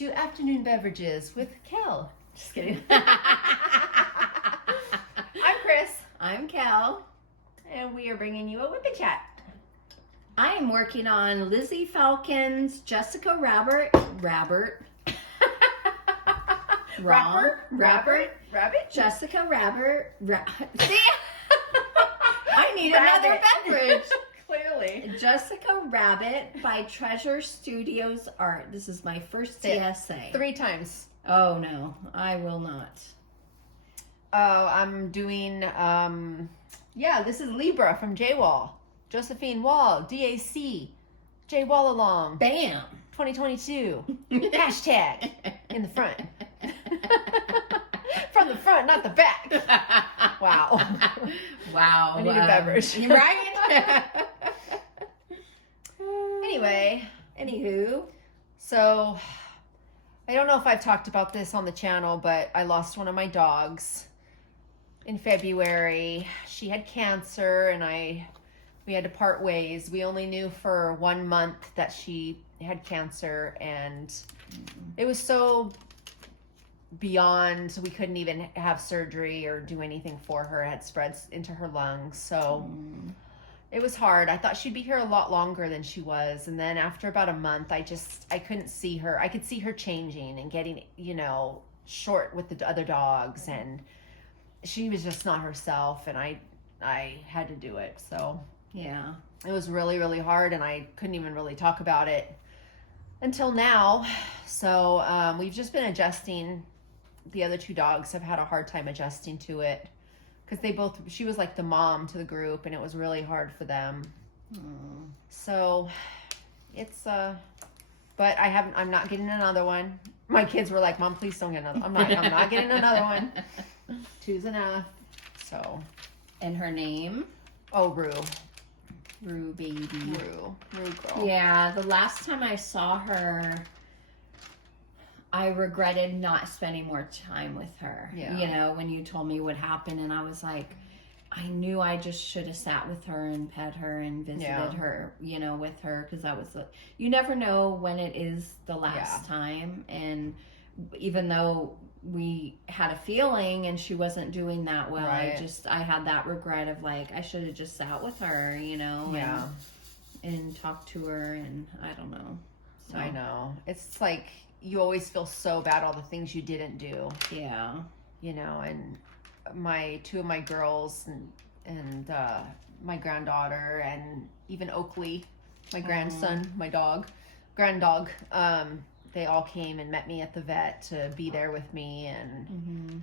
to Afternoon Beverages with Kel. Just kidding. I'm Kris. I'm Kel. And we are bringing you a WIP chat. I am working on Lizzie Falcon's Jessica Rabbit. Rabbit? Jessica Rabbit. See? I need another beverage. Clearly. Jessica Rabbit by Treasure Studios Art. This is my first CSA. 3 times. Oh no, I will not. Oh, I'm doing, this is Libra from J-Wall. Josephine Wall, DAC, J Wall along. Bam. 2022. Hashtag in the front. From the front, not the back. Wow. Wow. I need a beverage. Right? Anywho, so I don't know if I've talked about this on the channel, but I lost one of my dogs in February. She had cancer and we had to part ways. We only knew for 1 month that she had cancer, and it was so beyond, we couldn't even have surgery or do anything for her. It had spread into her lungs, so it was hard. I thought she'd be here a lot longer than she was, and then after about a month, I couldn't see her. I could see her changing and getting, short with the other dogs, and she was just not herself, and I had to do it. So Yeah. it was really, really hard, and I couldn't even really talk about it until now. So we've just been adjusting. The other 2 dogs have had a hard time adjusting to it because she was like the mom to the group, and it was really hard for them. So it's but I'm not getting another one. My kids were like, "Mom, please don't get another." I'm not getting another one. 2's enough. So, And her name? oh, Rue Baby. Rue girl. Yeah, the last time I saw her, I regretted not spending more time with her. Yeah. When you told me what happened, and I was like, I knew I just should have sat with her and pet her and visited her, with her, because that was you never know when it is the last time. And even though we had a feeling and she wasn't doing that well, right. I had that regret of like, I should have just sat with her, and talked to her, and I don't know. So I know. It's like you always feel so bad all the things you didn't do. Yeah. And 2 of my girls and my granddaughter, and even Oakley, my grandson, my grand dog, they all came and met me at the vet to be there with me, and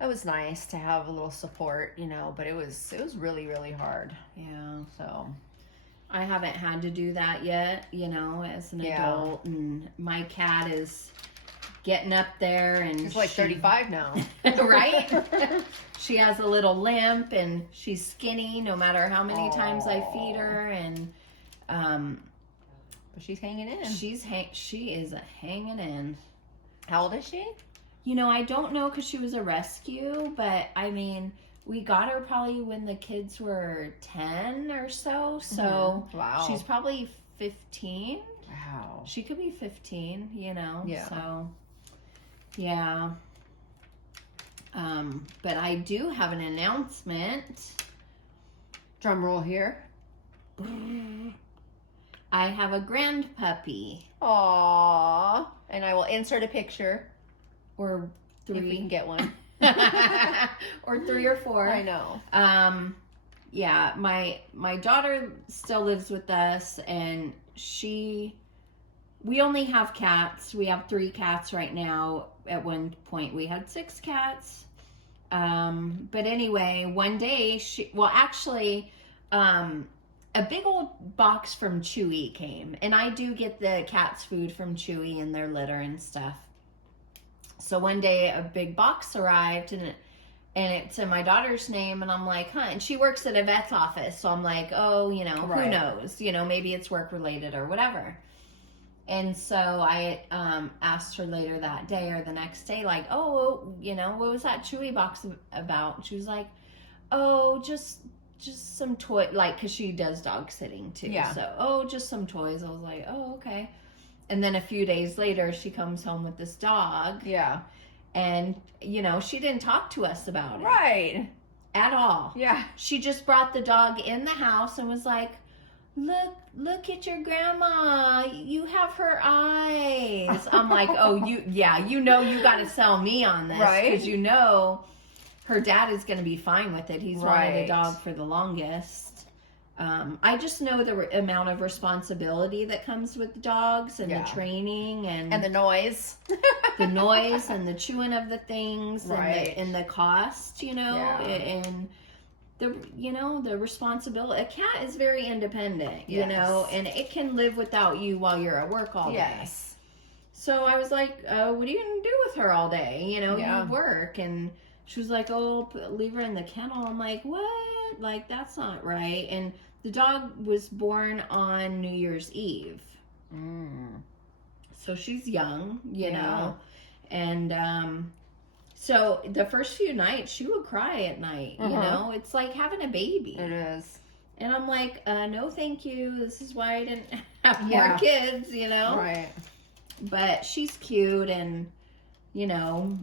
it was nice to have a little support, but it was really, really hard. Yeah. So I haven't had to do that yet, as an adult, and my cat is getting up there, and she's like 35 now. Right? She has a little limp, and she's skinny no matter how many times I feed her, and but she's hanging in. She is hanging in. How old is she? I don't know, because she was a rescue, but I mean, we got her probably when the kids were 10 or so. So wow. She's probably 15. Wow. She could be 15, Yeah. So, yeah. But I do have an announcement. Drum roll here. I have a grand puppy. Aww. And I will insert a picture. Or 3. If we can get one. Or 3 or 4. I know. Yeah, my daughter still lives with us, and we only have cats. We have 3 cats right now. At one point we had 6 cats. But anyway, one day a big old box from Chewy came, and I do get the cats' food from Chewy and their litter and stuff. So one day a big box arrived, and it's in my daughter's name, and I'm like, huh, and she works at a vet's office, so I'm like, oh, Right. Who knows, maybe it's work related or whatever. And so I asked her later that day or the next day, like, oh, what was that Chewy box about? And she was like, oh, just some toy, like, because she does dog sitting too. Yeah. So, just some toys. I was like, oh, okay. And then a few days later, she comes home with this dog. Yeah. And, you know, she didn't talk to us about it. Right. At all. Yeah. She just brought the dog in the house and was like, look at your grandma. You have her eyes. I'm like, oh, you know you got to sell me on this. Right. Because you know her dad is going to be fine with it. He's wanted a dog for the longest. I just know the amount of responsibility that comes with dogs and the training and the noise. the noise and the chewing of the things Right. and the cost, you know, and the responsibility. A cat is very independent, you know, and it can live without you while you're at work all day. Yes. So I was like, what are you going to do with her all day? You know, you work. And she was like, oh, leave her in the kennel. I'm like, what? Like, that's not right. And the dog was born on New Year's Eve. So she's young, you know. And so the first few nights, she would cry at night, you know. It's like having a baby. It is. And I'm like, no, thank you. This is why I didn't have more kids, you know. Right. But she's cute and, you know,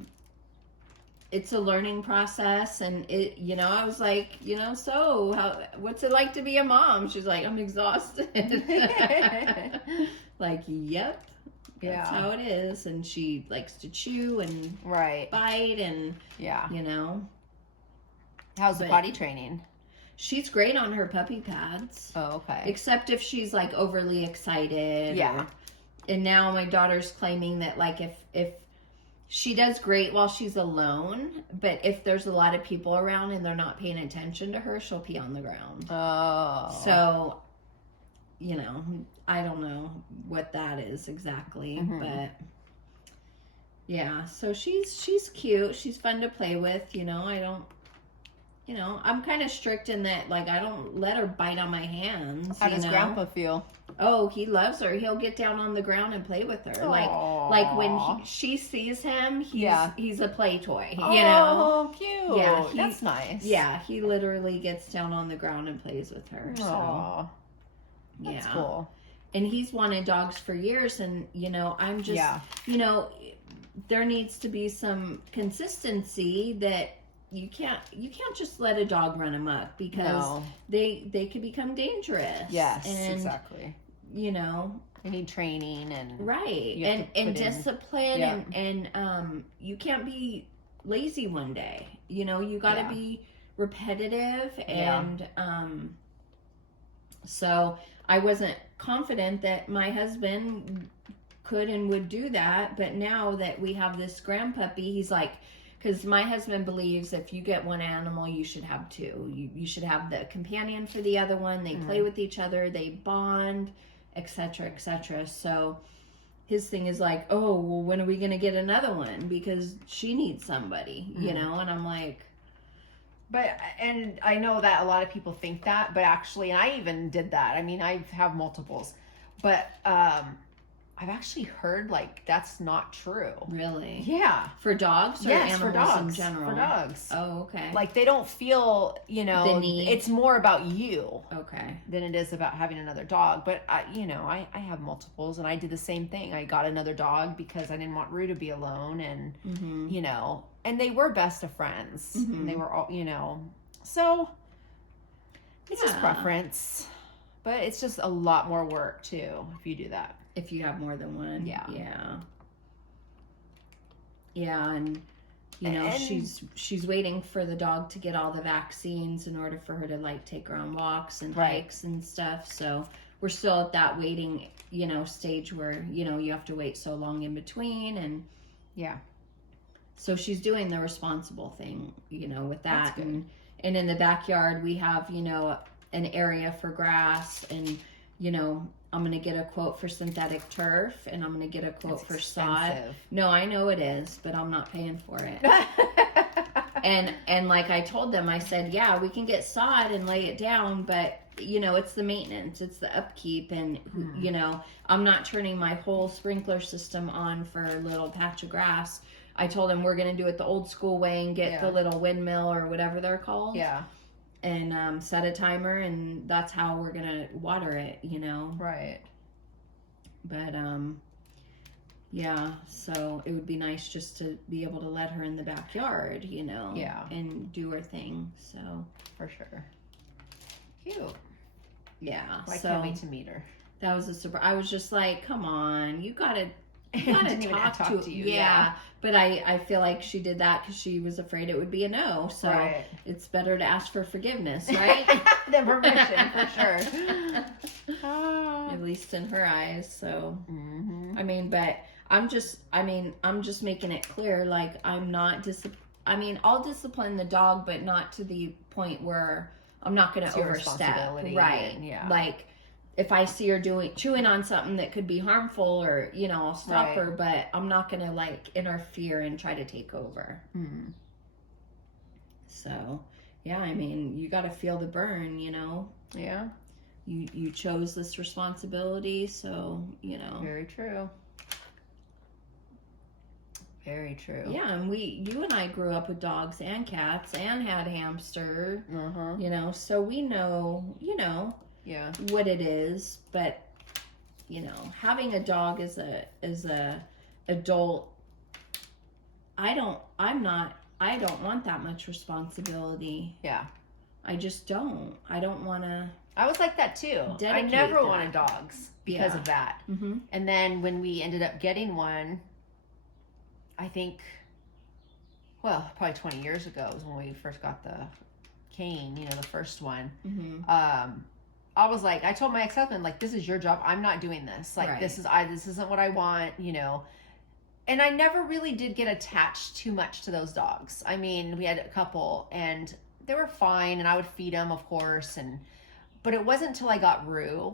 it's a learning process. And it, you know, I was like, you know, so what's it like to be a mom? She's like, I'm exhausted. Like, yep. That's how it is. And she likes to chew and bite and, you know. How's the potty training? She's great on her puppy pads. Oh, okay. Except if she's like overly excited. Yeah. And now my daughter's claiming that like if she does great while she's alone, but if there's a lot of people around and they're not paying attention to her, she'll pee on the ground. Oh. So, you know, I don't know what that is exactly, but yeah, so she's cute. She's fun to play with, you know. I'm kind of strict in that, like, I don't let her bite on my hands. How does Grandpa feel? Oh, he loves her. He'll get down on the ground and play with her. Aww. Like when she sees him, he's a play toy. You Oh, know? cute. Yeah, that's nice. Yeah, he literally gets down on the ground and plays with her. So, Aww. That's cool. And he's wanted dogs for years, and you know, I'm just, you know, there needs to be some consistency that. You can't just let a dog run amok because they could become dangerous. Yes, and, exactly. You know, they need training and and discipline and you can't be lazy one day. You know, you got to be repetitive and so I wasn't confident that my husband could and would do that, but now that we have this grandpuppy, he's like. Because my husband believes if you get one animal, you should have two. You should have the companion for the other one. They play with each other. They bond, etc., etc. So his thing is like, oh, well, when are we going to get another one? Because she needs somebody, you know? And I'm like... And I know that a lot of people think that, but actually, and I even did that. I mean, I have multiples. But... I've actually heard like that's not true. Really? Yeah. For dogs or animals for dogs, in general? For dogs. Oh, okay. Like they don't feel, you know, the need. It's more about you. Okay. Than it is about having another dog. But I have multiples and I did the same thing. I got another dog because I didn't want Rue to be alone and you know, and they were best of friends. And they were all, you know. So it's just preference. But it's just a lot more work too if you do that. If you have more than one. Yeah. And you know, she's waiting for the dog to get all the vaccines in order for her to like take her on walks and hikes and stuff. So we're still at that waiting, you know, stage where, you know, you have to wait so long in between and so she's doing the responsible thing, you know, with that. And in the backyard we have, you know, an area for grass and, you know, I'm going to get a quote for synthetic turf and I'm going to get a quote for sod. No, I know it is, but I'm not paying for it. and like I told them, I said, yeah, we can get sod and lay it down, but you know, it's the maintenance, it's the upkeep. And you know, I'm not turning my whole sprinkler system on for a little patch of grass. I told them we're going to do it the old school way and get the little windmill or whatever they're called. Yeah. And set a timer, and that's how we're gonna water it, you know. Right. But Yeah, so it would be nice just to be able to let her in the backyard, you know, yeah, and do her thing. So for sure. Cute. Yeah, I can't wait to meet her. That was a surprise. I was just like, come on, you gotta Didn't even talk to you. Yeah, but I feel like she did that because she was afraid it would be a no. So right. It's better to ask for forgiveness, right? Than permission, for sure. At least in her eyes. So mm-hmm. I mean, but I'm just making it clear, like, I'm not I'll discipline the dog, but not to the point where I'm not going to overstep. Right. Yeah. Like, if I see her chewing on something that could be harmful, or, you know, I'll stop right. her, but I'm not going to, like, interfere and try to take over. Mm. So, yeah, I mean, you got to feel the burn, you know? Yeah. You chose this responsibility, so, you know. Very true. Very true. Yeah, and you and I grew up with dogs and cats and had a hamster, you know, so we know, you know, yeah, what it is. But, you know, having a dog as a adult, I don't want that much responsibility. Yeah. I just don't. I don't want to. I was like that too. I never wanted dogs because of that. Mm-hmm. And then when we ended up getting one, I think, well, probably 20 years ago was when we first got the cane, you know, the first one. Mm-hmm. I was like, I told my ex-husband, like, this is your job. I'm not doing this. Like, this isn't what I want, you know. And I never really did get attached too much to those dogs. I mean, we had a couple and they were fine, and I would feed them, of course. But it wasn't until I got Rue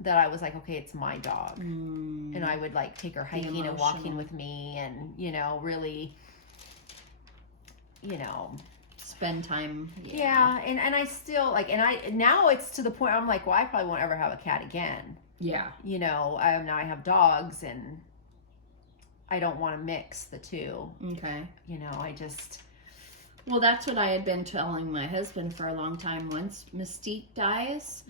that I was like, okay, it's my dog. And I would, like, take her hiking and walking with me, and, you know, really, you know, spend time. Yeah. And I still, like, now it's to the point I'm like, well, I probably won't ever have a cat again. Yeah. You know, now I have dogs, and I don't want to mix the two. Okay. You know, I just... Well, that's what I had been telling my husband for a long time. Once Mystique dies,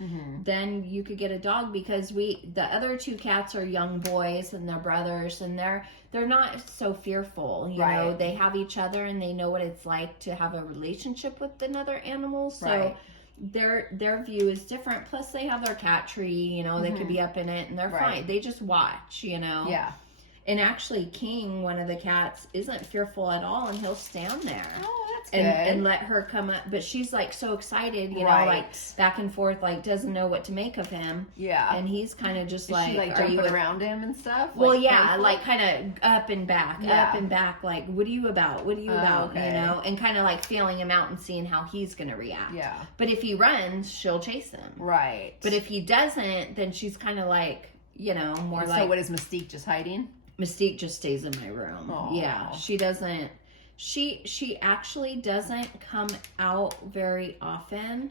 then you could get a dog, because the other two cats are young boys and they're brothers, and they're not so fearful. You know, they have each other and they know what it's like to have a relationship with another animal. So their view is different. Plus they have their cat tree, you know, they could be up in it and they're fine. They just watch, you know. Yeah. And actually King, one of the cats, isn't fearful at all, and he'll stand there. Oh, that's good. And let her come up. But she's, like, so excited, you know, like, back and forth, like, doesn't know what to make of him. Yeah. And he's kind of just like... Is she, like, jumping around him and stuff? Well, like, yeah, like, kind of up and back, like, what are you about? What are you about? Okay. You know? And kind of, like, feeling him out and seeing how he's going to react. Yeah. But if he runs, she'll chase him. Right. But if he doesn't, then she's kind of, like, you know, more like... So what is Mystique, just hiding? Mystique just stays in my room. Aww. Yeah, she doesn't. She actually doesn't come out very often.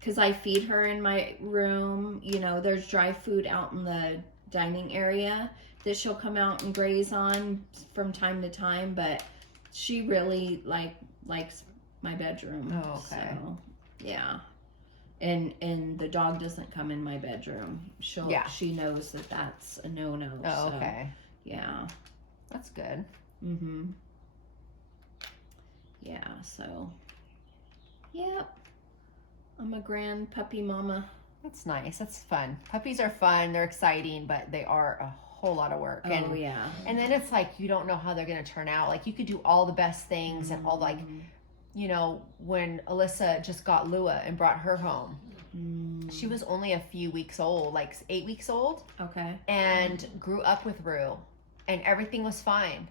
Because I feed her in my room. You know, there's dry food out in the dining area that she'll come out and graze on from time to time. But she really likes my bedroom. Oh, okay. So, yeah. And the dog doesn't come in my bedroom. She knows that that's a no-no. Oh, so, okay. Yeah. That's good. Yeah, so. Yep. I'm a grand puppy mama. That's nice. That's fun. Puppies are fun. They're exciting, but they are a whole lot of work. Oh, yeah. And then it's like, you don't know how they're going to turn out. Like, you could do all the best things and all, like... You know, when Alyssa just got Lua and brought her home, she was only a few weeks old, like 8 weeks old. Okay. And grew up with Rue, and everything was fine.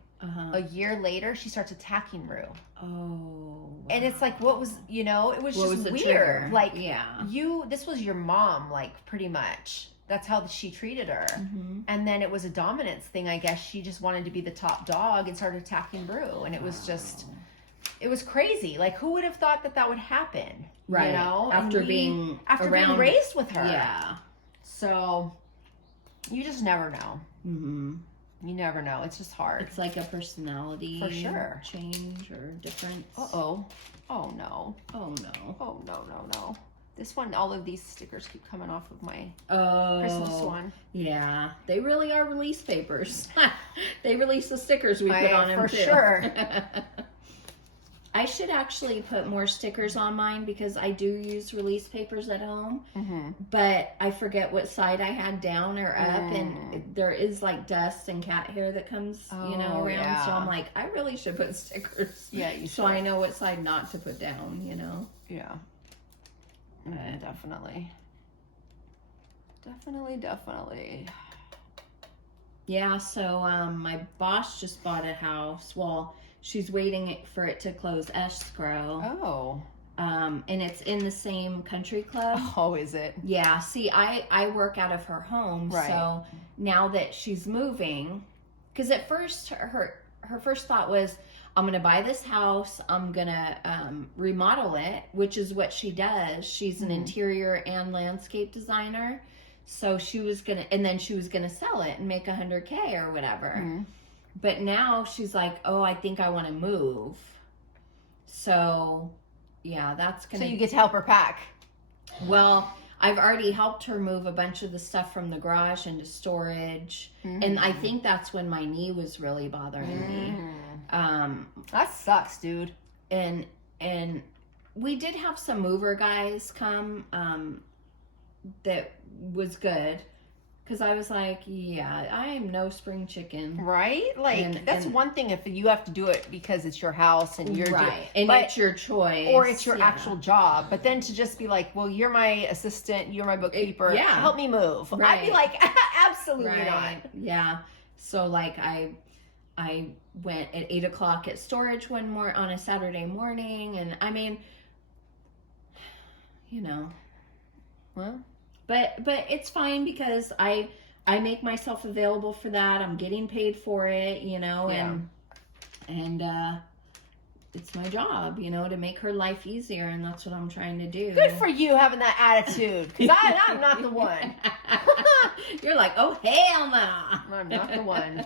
A year later, she starts attacking Rue. Oh. Wow. And it's like, what was, you know, it was just weird. Trigger? Like, this was your mom, like, pretty much. That's how she treated her. And then it was a dominance thing, I guess. She just wanted to be the top dog and started attacking Rue. And it was just... It was crazy. Like, who would have thought that would happen? Right. You know? After being raised with her. Yeah. So, you just never know. You never know. It's just hard. It's like a personality for sure change or difference. Uh-oh. Oh, no. Oh, no. Oh, no. This one, all of these stickers keep coming off of my Oh, Christmas one. Yeah, they really are release papers. They release the stickers we put on them for too. sure. I should actually put more stickers on mine because I do use release papers at home, but I forget what side I had down or up, and there is like dust and cat hair that comes, around. Yeah. So I'm like, I really should put stickers. Yeah, you should. So I know what side not to put down, Yeah. Definitely. Yeah, so my boss just bought a house. Well, she's waiting for it to close escrow. Oh. And it's in the same country club. Oh, is it? Yeah, see, I work out of her home, Right. so now that she's moving, because at first her first thought was, I'm going to buy this house, I'm going to remodel it, which is what she does. She's an interior and landscape designer, so she was going to, and then she was going to sell it and make $100K or whatever. But now she's like, oh, I think I want to move. So, yeah, that's going to... So you get to help her pack. Well, I've already helped her move a bunch of the stuff from the garage into storage. And I think that's when my knee was really bothering me. That sucks, dude. And we did have some mover guys come that was good. Because I was like, yeah, I am no spring chicken. Right? Like, that's one thing if you have to do it because it's your house and you're right. It's your choice. Or it's your actual job. But then to just be like, well, you're my assistant, you're my bookkeeper. Help me move. Right. I'd be like, absolutely not. Yeah. So, like, I went at 8 o'clock at storage on a Saturday morning. And, I mean, Well... But it's fine because I make myself available for that. I'm getting paid for it, and it's my job, to make her life easier, and that's what I'm trying to do. Good for you having that attitude, because I'm not the one. You're like, oh, hell no. I'm not the one.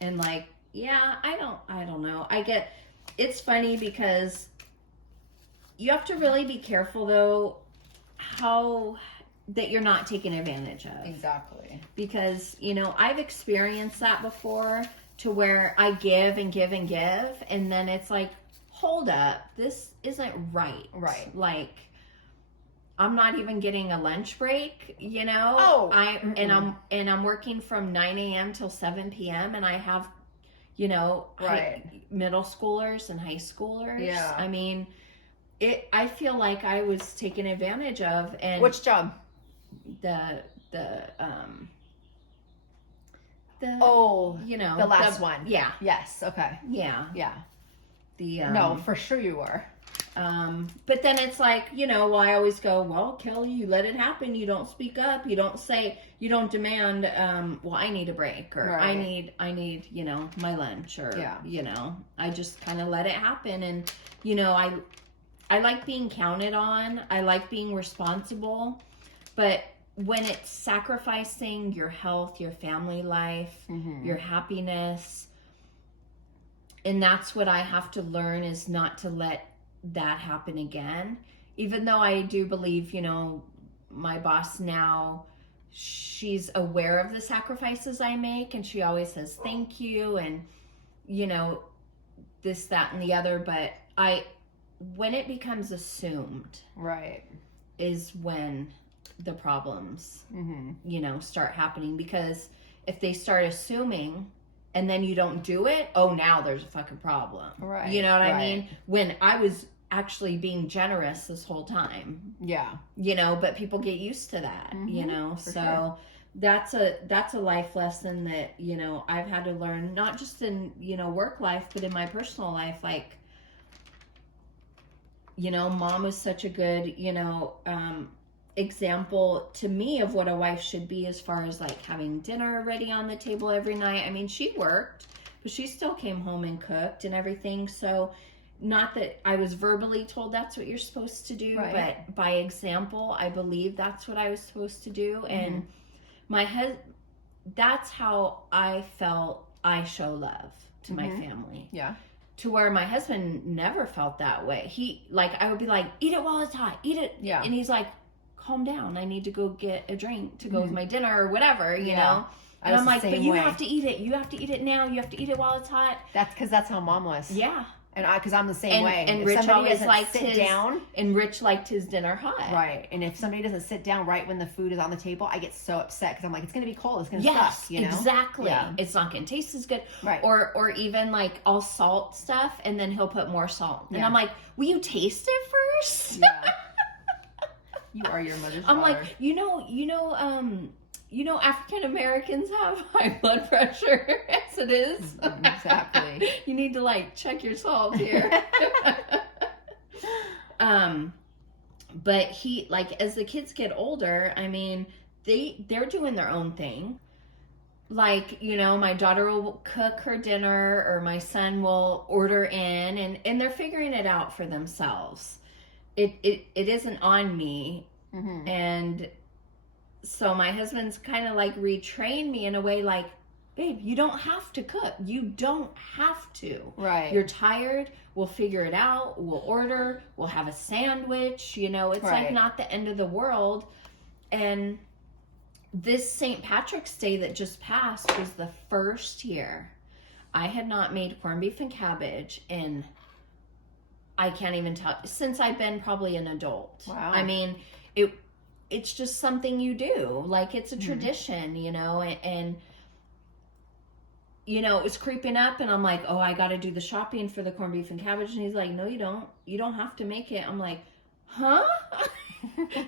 And like, yeah, I don't know. It's funny because you have to really be careful though that you're not taken advantage of. Exactly. Because, I've experienced that before to where I give and give and give, and then it's like, hold up, this isn't right. Right. Like, I'm not even getting a lunch break, Oh. I'm working from 9 a.m. till 7 p.m. and I have, Right. middle schoolers and high schoolers. Yeah. I mean, I feel like I was taken advantage of. And which job? The last one. Yeah. Yes. Okay. Yeah. Yeah. The no, for sure you were. But then it's like, well, I always go, well, Kelly, you let it happen. You don't speak up. You don't say, you don't demand, well, I need a break, or right. I need, my lunch, or, yeah. I just kind of let it happen. And, I like being counted on. I like being responsible. But when it's sacrificing your health, your family life, your happiness, and that's what I have to learn, is not to let that happen again. Even though I do believe, my boss now, she's aware of the sacrifices I make, and she always says thank you, and, this, that, and the other. But when it becomes assumed, right, is when the problems, start happening. Because if they start assuming and then you don't do it, oh, now there's a fucking problem. Right. You know what I mean? When I was actually being generous this whole time. Yeah. But people get used to that, so sure. that's a life lesson that, I've had to learn, not just in, work life, but in my personal life. Like, Mom was such a good, example to me of what a wife should be, as far as like having dinner ready on the table every night. I mean, she worked, but she still came home and cooked and everything. So not that I was verbally told that's what you're supposed to do, right. but by example, I believe that's what I was supposed to do. And that's how I felt I show love to my family. Yeah. to where my husband never felt that way. He, like, I would be like, eat it while it's hot, eat it. Yeah. And he's like, calm down. I need to go get a drink to go with my dinner or whatever, you know? And I'm like, but you have to eat it. You have to eat it now. You have to eat it while it's hot. That's because that's how Mom was. Yeah. And because I'm the same way. And if Rich somebody always doesn't liked sit down. And Rich liked his dinner hot. Right. And if somebody doesn't sit down right when the food is on the table, I get so upset because I'm like, it's going to be cold. It's going to suck, you know? Exactly. Yeah. It's not going to taste as good. Right. Or even like I'll salt stuff and then he'll put more salt. And I'm like, will you taste it first? Yeah. You are your mother's I'm daughter. like, African Americans have high blood pressure as it is. Exactly. You need to like check your salt here. But he, like, as the kids get older, I mean, they're doing their own thing. Like, you know, my daughter will cook her dinner or my son will order in and they're figuring it out for themselves. It isn't on me. Mm-hmm. And so my husband's kind of like retrained me in a way like, babe, you don't have to cook. You don't have to. Right. You're tired. We'll figure it out. We'll order. We'll have a sandwich. You know, it's like not the end of the world. And this St. Patrick's Day that just passed was the first year I had not made corned beef and cabbage in, I can't even tell, since I've been probably an adult. Wow. I mean, it's just something you do. Like, it's a tradition, you know, and you know, it was creeping up and I'm like, oh, I got to do the shopping for the corned beef and cabbage. And he's like, no, you don't. You don't have to make it. I'm like, huh?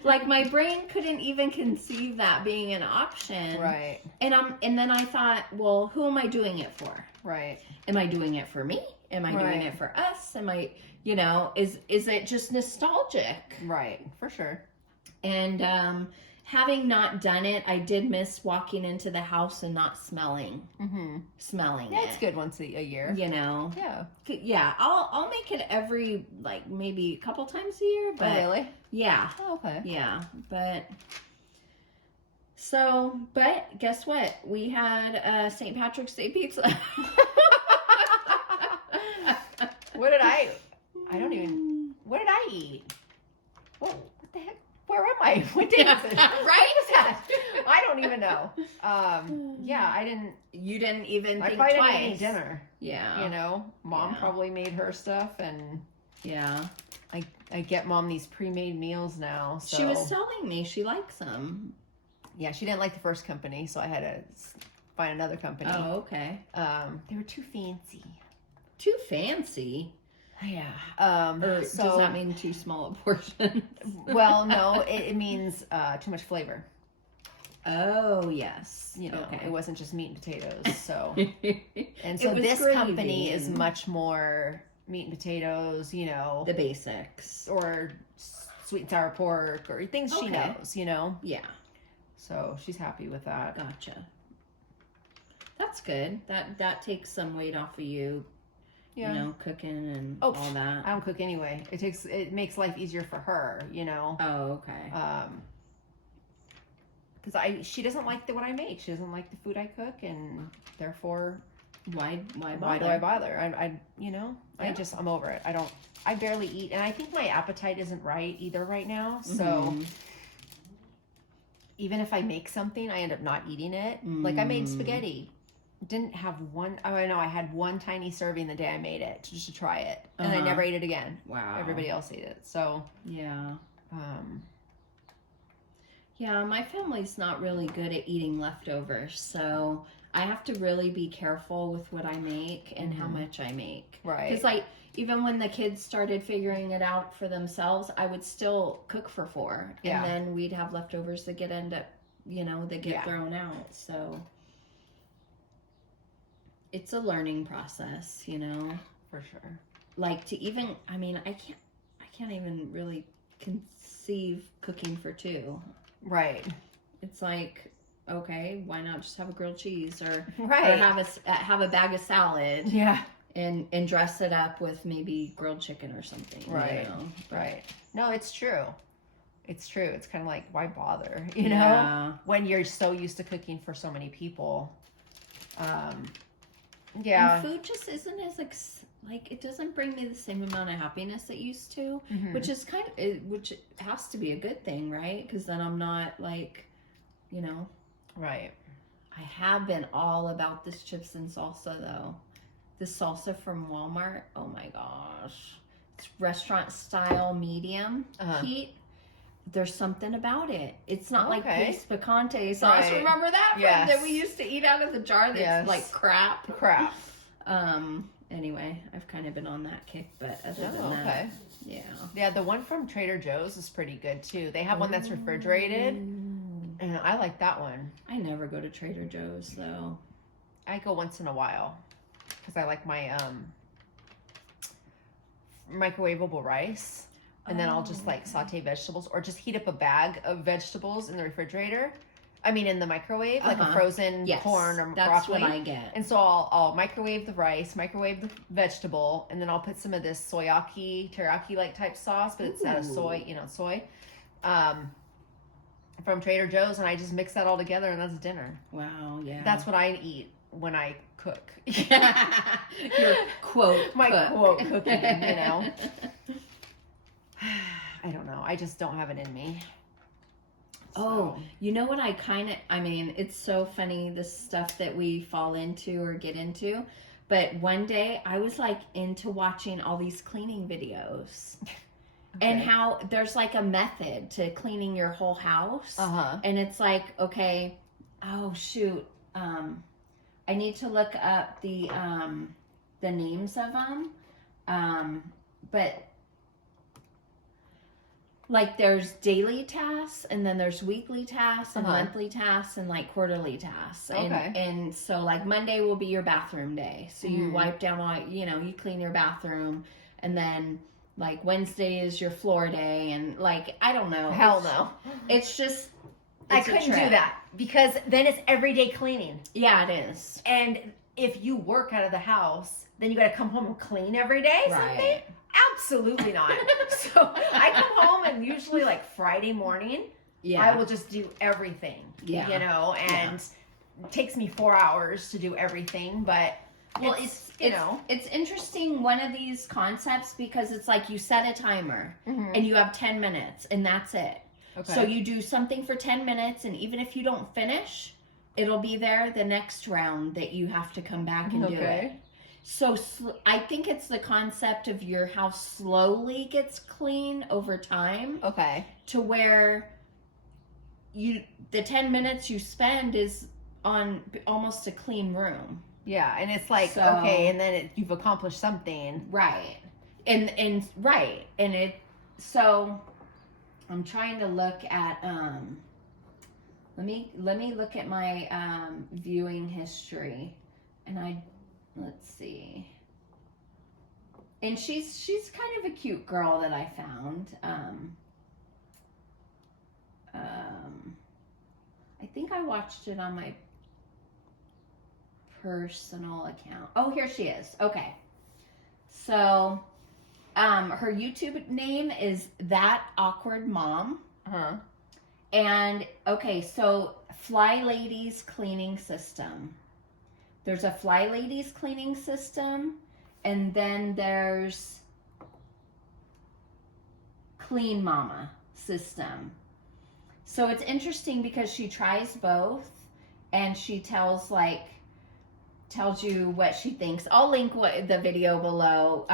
Like, my brain couldn't even conceive that being an option. Right. And then I thought, well, who am I doing it for? Right. Am I doing it for me? Am I doing it for us? Am I, you know, is it just nostalgic? Right. For sure. And having not done it, I did miss walking into the house and not smelling Yeah, it. it's good once a year. You know? Yeah. Yeah, I'll make it every, like, maybe a couple times a year. But really? Yeah. Oh, okay. Yeah, but guess what? We had St. Patrick's Day pizza. What did I eat? What the heck? Where am I? What day is it? Right? I don't even know. Yeah, I didn't. You didn't even I think probably twice. didn't eat dinner. Yeah. You know, Mom probably made her stuff, and yeah, I get Mom these pre-made meals now. So. She was telling me she likes them. Yeah, she didn't like the first company, so I had to find another company. Oh, okay. They were too fancy. Too fancy? Yeah. Or so, does that mean too small a portion? Well, no, it means too much flavor. Oh, yes. You know, okay. It wasn't just meat and potatoes. So, and It so was this gravy. company is much more meat and potatoes. You know, The basics. or sweet and sour pork, or things she Okay. knows. You know. Yeah. So she's happy with that. Gotcha. That's good. That takes some weight off of you. Yeah. You know, cooking and all that. I don't cook anyway. It makes life easier for her. You know. Oh, okay. Because she doesn't like what I make. She doesn't like the food I cook, and therefore, Why bother? why do I bother? I you know, Yeah. I'm over it. I barely eat, and I think my appetite isn't right either right now. So Mhm. even if I make something, I end up not eating it. Like I made spaghetti. Didn't have one. Oh, I know. I had one tiny serving the day I made it, just to try it, and I never ate it again. Wow. Everybody else ate it. So Yeah. Yeah, my family's not really good at eating leftovers, so I have to really be careful with what I make and how much I make. Right. Because, like, even when the kids started figuring it out for themselves, I would still cook for 4. Yeah. And then we'd have leftovers that get thrown out. So it's a learning process, you know? For sure. Like, to even, I mean, I can't even really conceive cooking for 2. Right. It's like, okay, why not just have a grilled cheese or Right. have a bag of salad Yeah. and dress it up with maybe grilled chicken or something. Right. You know? Right. No, it's true. It's true. It's kind of like, why bother? You Yeah. know, when you're so used to cooking for so many people. Yeah. And food just isn't as like, it doesn't bring me the same amount of happiness it used to, Mm-hmm. which is which has to be a good thing, right? Because then I'm not like, you know. Right. I have been all about this chips and salsa though. The salsa from Walmart. Oh my gosh. It's restaurant style medium heat. There's something about it. It's not like paste picante sauce. Right. Remember that that we used to eat out of the jar that's like crap? Crap. Anyway, I've kind of been on that kick, but other than that, yeah. Yeah, the one from Trader Joe's is pretty good too. They have one that's refrigerated, and I like that one. I never go to Trader Joe's though. I go once in a while because I like my microwavable rice, and then I'll just like saute vegetables or just heat up a bag of vegetables in the refrigerator. I mean, in the microwave, like a frozen corn or that's broccoli. What I get. And so I'll microwave the rice, microwave the vegetable, and then I'll put some of this teriyaki-like type sauce, but it's soy, from Trader Joe's, and I just mix that all together, and that's dinner. Wow, yeah. That's what I eat when I cook. Your quote cooking, you know. I don't know. I just don't have it in me. Oh, you know what I mean, it's so funny, the stuff that we fall into or get into. But one day I was like into watching all these cleaning videos and how there's like a method to cleaning your whole house. And it's like, okay, oh shoot. I need to look up the names of them. But like there's daily tasks, and then there's weekly tasks, and monthly tasks, and like quarterly tasks. And so like Monday will be your bathroom day. So you wipe down all, you clean your bathroom, and then like Wednesday is your floor day, and like, I don't know. Hell no. It's just, I couldn't do that because then it's everyday cleaning. Yeah, it is. And if you work out of the house, then you got to come home and clean every day. Something? Absolutely not. So I come home and usually like Friday morning, I will just do everything. And it takes me 4 hours to do everything, but well, it's interesting, one of these concepts, because it's like you set a timer and you have 10 minutes and that's it. So you do something for 10 minutes, and even if you don't finish, it'll be there the next round that you have to come back and do it. So I think it's the concept of your house slowly gets clean over time. To where the 10 minutes you spend is on almost a clean room. Yeah, and it's like, and then you've accomplished something. Right. And so I'm trying to look at, let me look at my viewing history, and let's see. And she's kind of a cute girl that I found. I think I watched it on my personal account. Oh, here she is. Okay. So, her YouTube name is That Awkward Mom. And, so Fly Ladies Cleaning System. There's a Fly Ladies cleaning system, and then there's Clean Mama system. So it's interesting because she tries both, and she tells you what she thinks. I'll link the video below.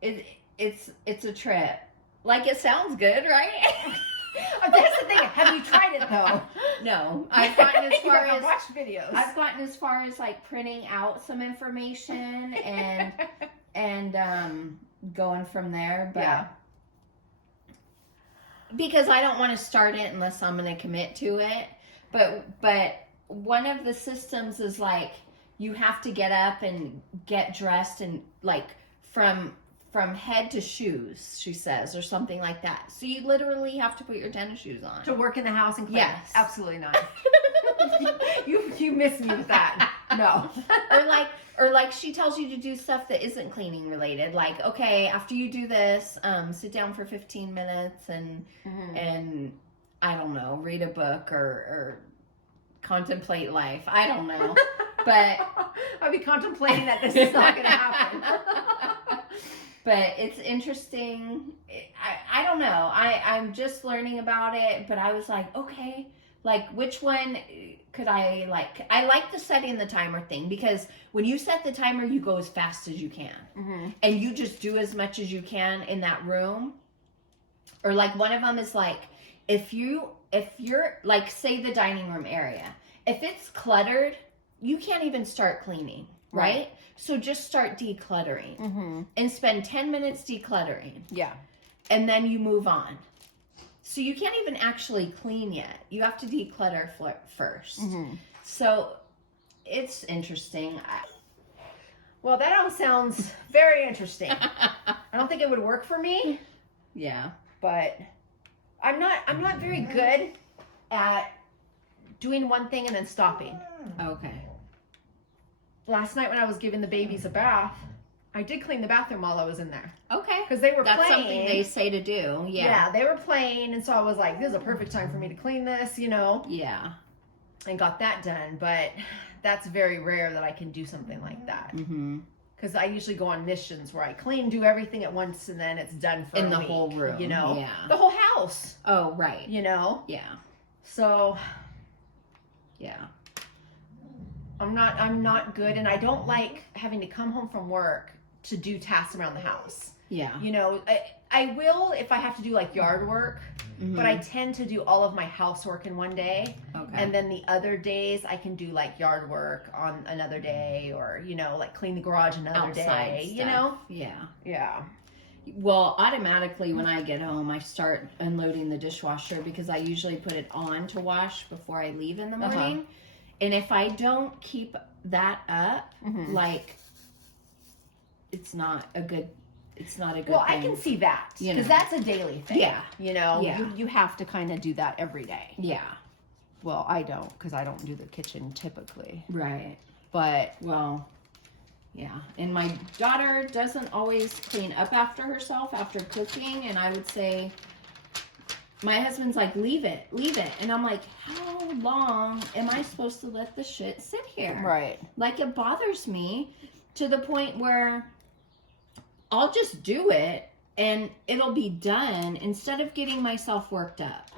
It's a trip. Like, it sounds good, right? That's the thing. Have you tried it though? No, I've gotten as far as watch videos. I've gotten as far as like printing out some information and going from there. But because I don't want to start it unless I'm going to commit to it. But one of the systems is like you have to get up and get dressed and like from head to shoes, she says, or something like that. So you literally have to put your tennis shoes on. To work in the house and clean? Yes. Absolutely not. you miss me with that. No. Or like she tells you to do stuff that isn't cleaning related. Like, okay, after you do this, sit down for 15 minutes and I don't know, read a book or contemplate life. I don't know. But I'll be contemplating that this is not going to happen. But it's interesting. I don't know. I'm just learning about it, but I was like, okay, like which one could I like? I like the setting the timer thing because when you set the timer, you go as fast as you can. Mm-hmm. And you just do as much as you can in that room. Or like one of them is like, if you're like, say the dining room area, if it's cluttered, you can't even start cleaning, right? So just start decluttering and spend 10 minutes decluttering. Yeah. And then you move on. So you can't even actually clean yet. You have to declutter first. So it's interesting. Well, that all sounds very interesting. I don't think it would work for me. Yeah. But I'm not very good at doing one thing and then stopping. Okay. Last night when I was giving the babies a bath, I did clean the bathroom while I was in there. Okay. Because they were That's playing. something they say to do. Yeah. Yeah, they were playing, and so I was like, this is a perfect time for me to clean this, you know. Yeah. And got that done, but that's very rare that I can do something like that. Because I usually go on missions where I do everything at once, and then it's done for in a the week, whole room. you know. Yeah. The whole house. Oh, right. You know. Yeah. So. Yeah. I'm not good, and I don't like having to come home from work to do tasks around the house. Yeah. You know, I will if I have to do like yard work, but I tend to do all of my housework in one day. Okay. And then the other days I can do like yard work on another day, or, you know, like clean the garage another Outside day, stuff. you know? Yeah. Yeah. Well, automatically when I get home, I start unloading the dishwasher because I usually put it on to wash before I leave in the morning. And if I don't keep that up, like, it's not a good thing. Well, I can see that because that's a daily thing. Yeah. You know, Yeah. you have to kind of do that every day. Yeah. Well, I don't, because I don't do the kitchen typically. Right. But, well, yeah. And my daughter doesn't always clean up after herself after cooking. And I would say, my husband's like, leave it. And I'm like, how long am I supposed to let the shit sit here? right. Like, it bothers me to the point where I'll just do it and it'll be done instead of getting myself worked up.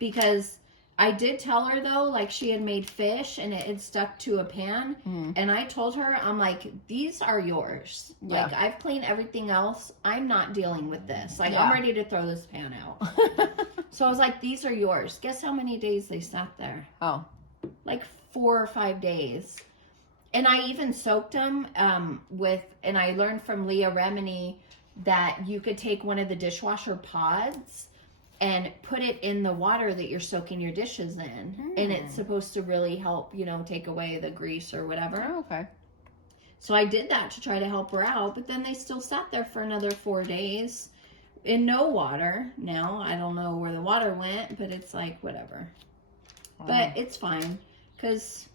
Because I did tell her, though, like, she had made fish and it had stuck to a pan. And I told her, I'm like, these are yours. Yeah. Like, I've cleaned everything else. I'm not dealing with this. Like, I'm ready to throw this pan out. So I was like, these are yours. Guess how many days they sat there? Oh. Like 4 or 5 days. And I even soaked them and I learned from Leah Remini that you could take one of the dishwasher pods and put it in the water that you're soaking your dishes in. And it's supposed to really help, you know, take away the grease or whatever. Oh, okay. So I did that to try to help her out, but then they still sat there for another 4 days in no water. Now, I don't know where the water went, but it's like, whatever. But it's fine, because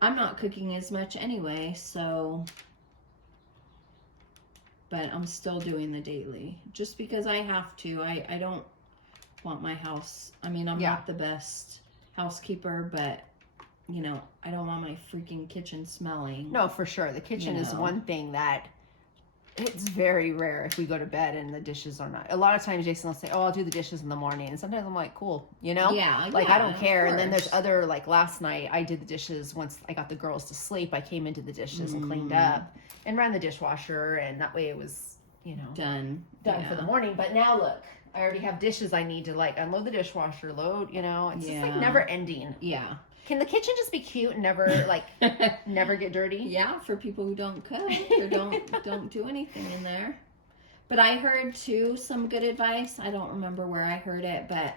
I'm not cooking as much anyway, so... But I'm still doing the daily, just because I have to. I don't want my house... I mean, I'm not the best housekeeper, but, you know, I don't want my freaking kitchen smelling. No, for sure. The kitchen is one thing that... It's very rare if we go to bed and the dishes are not. A lot of times Jason will say, oh, I'll do the dishes in the morning. And sometimes I'm like, cool, you know? Yeah. Like, I don't care. And then there's other, like last night, I did the dishes once I got the girls to sleep. I came into the dishes and cleaned up and ran the dishwasher. And that way it was, you know, done for the morning. But now look, I already have dishes I need to like unload the dishwasher, load, you know, it's just like never ending. Yeah. Can the kitchen just be cute and never like never get dirty? Yeah, for people who don't cook or don't do anything in there. But I heard too some good advice. I don't remember where I heard it, but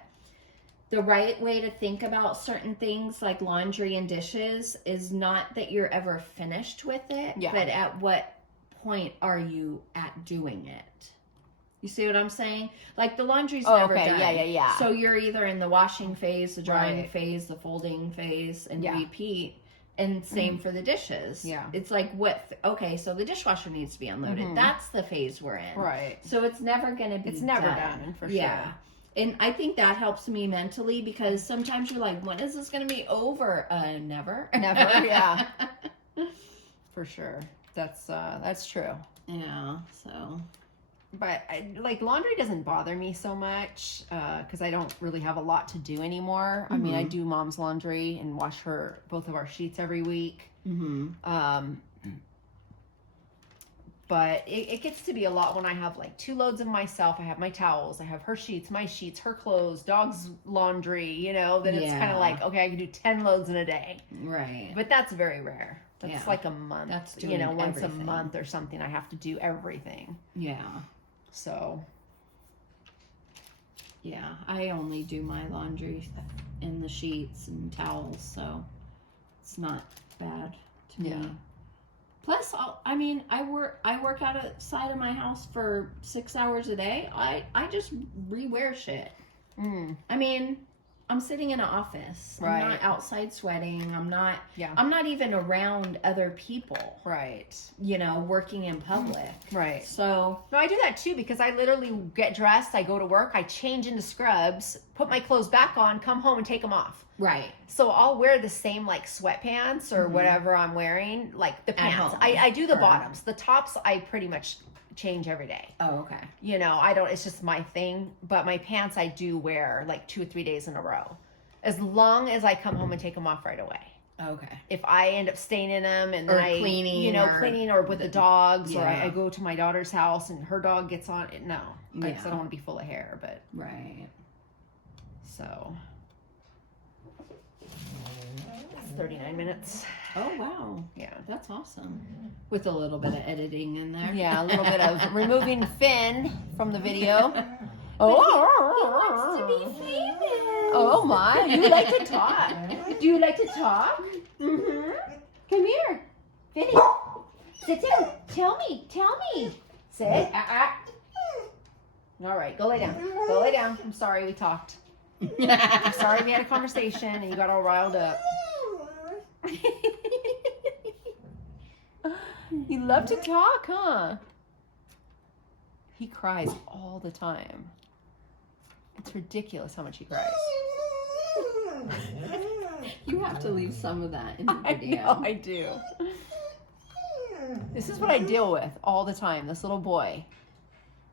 the right way to think about certain things like laundry and dishes is not that you're ever finished with it, but at what point are you at doing it? You see what I'm saying? Like the laundry's never done. Yeah. So you're either in the washing phase, the drying phase, the folding phase, and repeat. And same for the dishes. Yeah. It's like okay, so the dishwasher needs to be unloaded. That's the phase we're in. Right. So it's never going to be It's never done, for sure. Yeah. And I think that helps me mentally because sometimes you're like, when is this going to be over? Never. Never, yeah. For sure. That's true. Yeah, so. But like laundry doesn't bother me so much because I don't really have a lot to do anymore. I mean, I do mom's laundry and wash both of our sheets every week. But it gets to be a lot when I have like 2 loads of myself. I have my towels, I have her sheets, my sheets, her clothes, dog's laundry, you know, then it's kind of like, okay, I can do 10 loads in a day. Right. But that's very rare. That's like a month. That's you know, once a month or something, I have to do everything. Yeah. So. Yeah, I only do my laundry in the sheets and towels, so it's not bad to me. Plus, I work outside of my house for 6 hours a day. I just rewear shit. I mean, I'm sitting in an office. Right. I'm not outside sweating. I'm not even around other people. Right. You know, working in public. Right. So. No, I do that too because I literally get dressed, I go to work, I change into scrubs, put my clothes back on, come home and take them off. Right. So I'll wear the same like sweatpants or whatever I'm wearing, like the pants. I do the bottoms. The tops I pretty much change every day. Oh, okay. You know, it's just my thing. But my pants I do wear like 2 or 3 days in a row. As long as I come home and take them off right away. Okay. If I end up staying in them and or then cleaning or with the dogs, or I go to my daughter's house and her dog gets on it. No, because I don't want to be full of hair. But right. So that's 39 minutes. Oh wow. Yeah, that's awesome. With a little bit of editing in there. Yeah, a little bit of removing Finn from the video. Oh, he wants to be famous. Oh my! You like to talk? Do you like to talk? Come here, Finny. Sit down. Tell me. Sit. All right, go lay down. Go lay down. I'm sorry we talked. I'm sorry we had a conversation and you got all riled up. You love to talk, huh? He cries all the time. It's ridiculous how much he cries. You have to leave some of that in the video. I know, I do. This is what I deal with all the time, this little boy.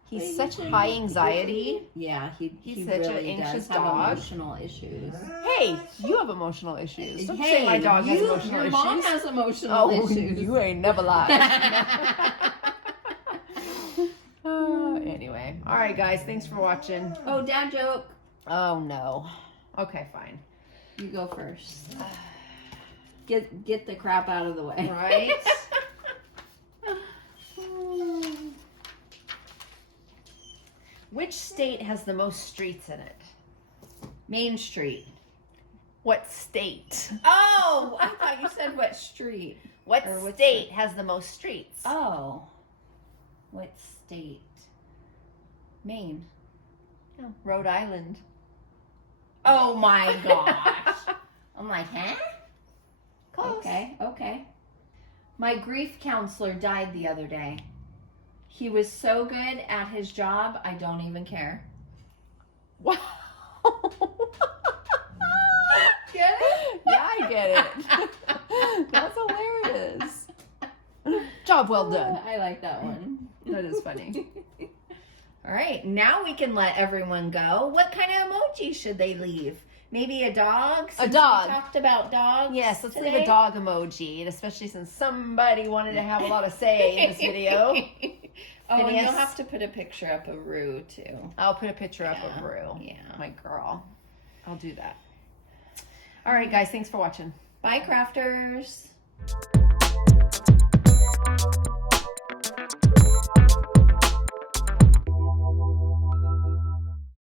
He's such high anxiety. Yeah, he's such really an anxious does have dog. Emotional issues. Hey, you have emotional issues. Don't say my dog has emotional issues. Your mom has emotional issues. You ain't never lied. Anyway, all right, guys. Thanks for watching. Oh, dad joke. Oh no. Okay, fine. You go first. Get the crap out of the way. Right. Which state has the most streets in it? Main Street. What state? Oh, I thought you said what street. What state has the most streets? Oh. What state? Maine. Oh, Rhode Island. Oh my gosh. I'm like, huh? Close. Okay. My grief counselor died the other day. He was so good at his job, I don't even care. Wow. Get it? Yeah, I get it. That's hilarious. Job well done. I like that one. That is funny. All right, now we can let everyone go. What kind of emoji should they leave? Maybe a dog? A dog. We talked about dogs. Yes, let's today. leave a dog emoji, and especially since somebody wanted to have a lot of say in this video. Oh, and you'll have to put a picture up of Rue, too. I'll put a picture up of Rue. Yeah. My girl. I'll do that. All right, guys. Thanks for watching. Bye, crafters.